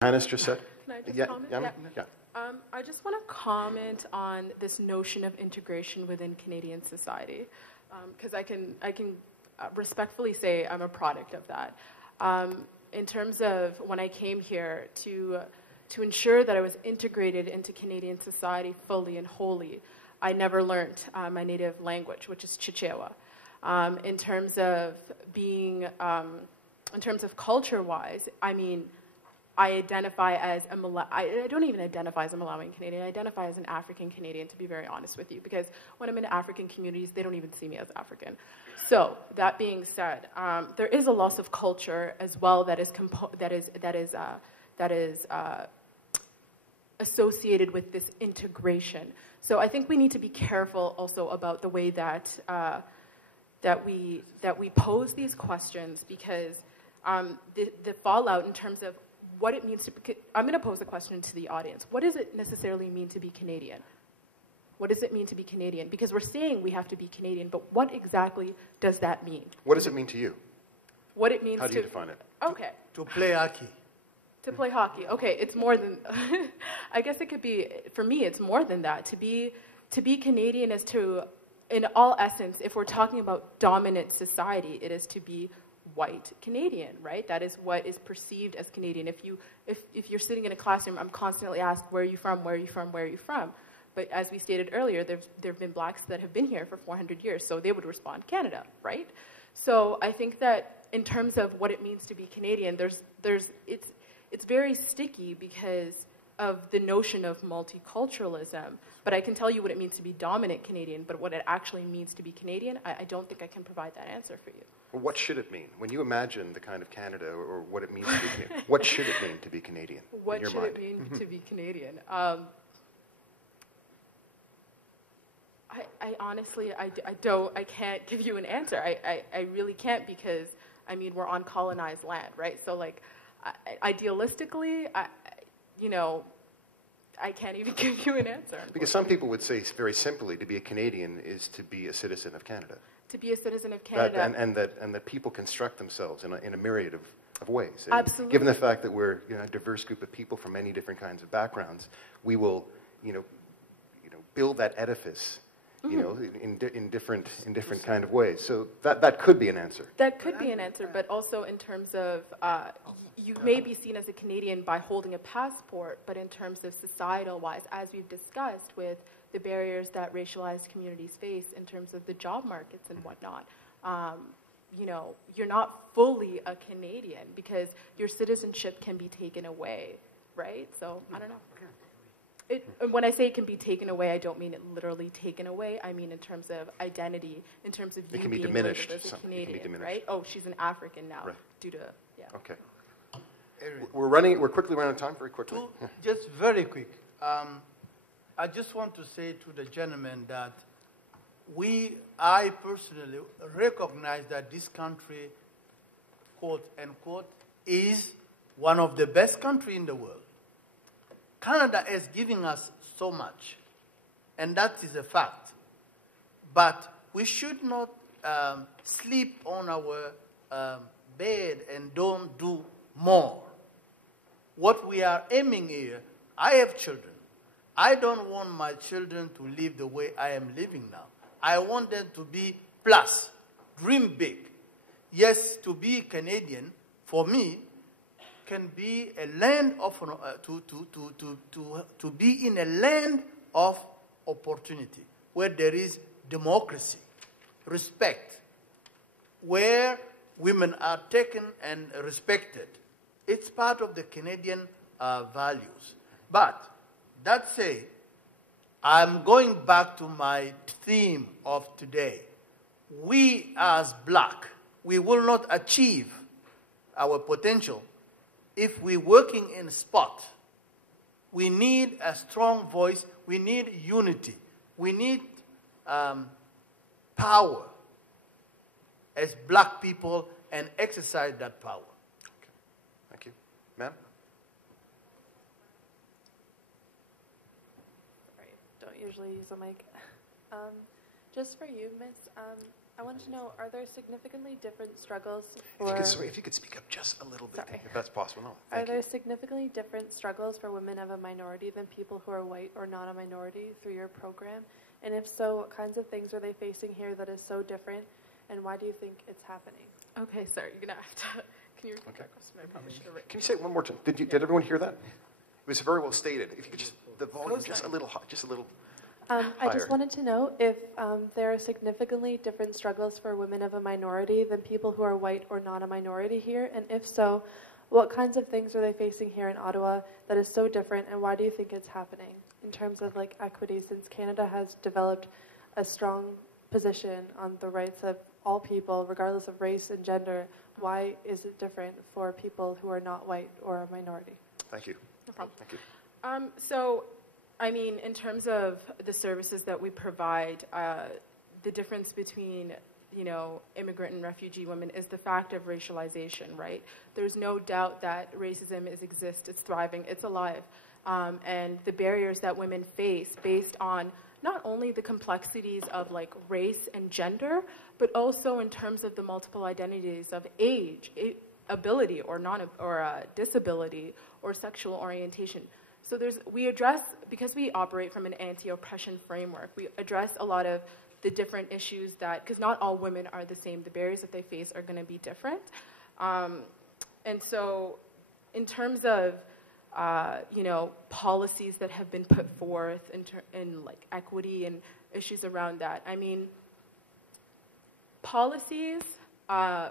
Hannah's just said? Can I just Yeah, comment? yeah. I just want to comment on this notion of integration within Canadian society, because I can respectfully say I'm a product of that. In terms of when I came here to ensure that I was integrated into Canadian society fully and wholly, I never learned my native language, which is Chichewa. In terms of being, in terms of culture-wise, I mean, I identify as I don't even identify as a Malawian Canadian. I identify as an African Canadian, to be very honest with you, because when I'm in African communities, they don't even see me as African. So that being said, there is a loss of culture as well that is associated with this integration. So I think we need to be careful also about the way that that we pose these questions, because the fallout in terms of what it means to be, I'm going to pose a question to the audience. What does it necessarily mean to be Canadian? What does it mean to be Canadian? Because we're saying we have to be Canadian, but what exactly does that mean? What does it mean to you? What it means How do you define it? Okay. To play hockey. To play hockey. Okay, it's more than, I guess it could be, for me, it's more than that. To be Canadian is to, in all essence, if we're talking about dominant society, it is to be white Canadian, right? That is what is perceived as Canadian. If you're sitting in a classroom, I'm constantly asked, where are you from, where are you from, where are you from? But as we stated earlier, there have been blacks that have been here for 400 years, so they would respond Canada, right? So I think that in terms of what it means to be Canadian, it's very sticky because of the notion of multiculturalism. But I can tell you what it means to be dominant Canadian, but what it actually means to be Canadian, I don't think I can provide that answer for you. Well, what should it mean? When you imagine the kind of Canada or what it means to be Canadian, what should it mean to be Canadian What in your should mind? it mean to be Canadian? I honestly, I can't give you an answer. I really can't, because, I mean, we're on colonized land, right? So, like, idealistically, I can't even give you an answer. Because some people would say very simply, to be a Canadian is to be a citizen of Canada. To be a citizen of Canada. And that people construct themselves in a myriad of ways. And absolutely. Given the fact that we're a diverse group of people from many different kinds of backgrounds, we will, build that edifice, in different kind of ways. So that could be an answer. That could be an answer, but also in terms of you may be seen as a Canadian by holding a passport, but in terms of societal-wise, as we've discussed with the barriers that racialized communities face in terms of the job markets and whatnot, you're not fully a Canadian because your citizenship can be taken away, right? So I don't know. When I say it can be taken away, I don't mean it literally taken away. I mean in terms of identity, in terms of you being diminished as a Canadian, right? Oh, she's an African now, right. Due to, yeah. Okay. We're quickly running out of time, very quickly. Just very quick. I just want to say to the gentleman that I personally recognize that this country, quote unquote, is one of the best countries in the world. Canada is giving us so much, and that is a fact. But we should not sleep on our bed and don't do more. What we are aiming here, I have children. I don't want my children to live the way I am living now. I want them to be plus, dream big. Yes, to be Canadian, for me, can be a land of to be in a land of opportunity where there is democracy, respect, where women are taken and respected. It's part of the Canadian values. But that said, I'm going back to my theme of today. We as black, we will not achieve our potential if we're working in spot. We need a strong voice. We need unity. We need power as black people and exercise that power. Okay. Thank you. Ma'am? Sorry, don't usually use a mic. Just for you, Miss, I wanted to know, are there significantly different struggles If you could speak up just a little bit, Sorry. if that's possible. No, Are thank there you. significantly different struggles for women of a minority than people who are white or not a minority through your program? And if so, what kinds of things are they facing here that is so different, and why do you think it's happening? Okay, sorry, you're gonna have to. Can you repeat Okay. that question? I probably should have written. Can you say it one more time? Did everyone hear that? It was very well stated. If you could just, the volume just a little, just a little. I Higher. just wanted to know if there are significantly different struggles for women of a minority than people who are white or not a minority here, and if so, what kinds of things are they facing here in Ottawa that is so different, and why do you think it's happening in terms of like equity, since Canada has developed a strong position on the rights of all people, regardless of race and gender? Why is it different for people who are not white or a minority? Thank you. No problem. Thank you. So, I mean, in terms of the services that we provide, the difference between, you know, immigrant and refugee women is the fact of racialization, right? There's no doubt that racism exists, it's thriving, it's alive. And the barriers that women face based on not only the complexities of like race and gender, but also in terms of the multiple identities of age, ability or disability or sexual orientation. So we address, because we operate from an anti-oppression framework, we address a lot of the different issues that, because not all women are the same, the barriers that they face are going to be different. And so in terms of, you know, policies that have been put forth in like equity and issues around that, I mean, policies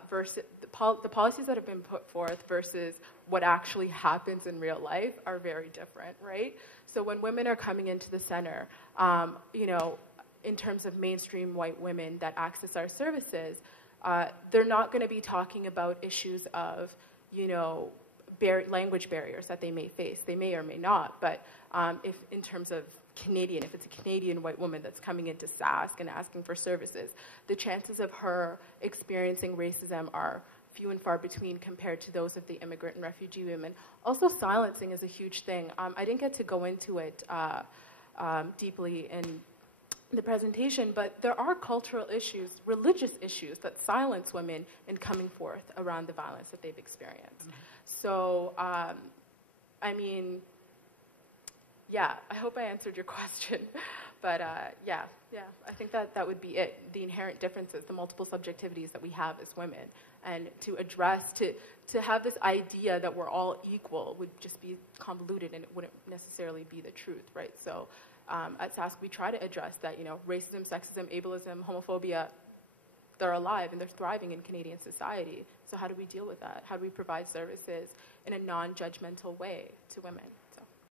versus the policies that have been put forth versus what actually happens in real life are very different, right? So when women are coming into the center, you know, in terms of mainstream white women that access our services, they're not going to be talking about issues of, you know, language barriers that they may face. They may or may not, but if in terms of Canadian, if it's a Canadian white woman that's coming into Sask and asking for services, the chances of her experiencing racism are few and far between compared to those of the immigrant and refugee women. Also, silencing is a huge thing. I didn't get to go into it deeply in the presentation, but there are cultural issues, religious issues that silence women in coming forth around the violence that they've experienced. So, I mean, yeah, I hope I answered your question. But yeah, I think that would be it. The inherent differences, the multiple subjectivities that we have as women, and to address, to have this idea that we're all equal would just be convoluted, and it wouldn't necessarily be the truth, right? So at Sask, we try to address that, you know, racism, sexism, ableism, homophobia, they're alive and they're thriving in Canadian society. So how do we deal with that? How do we provide services in a non-judgmental way to women?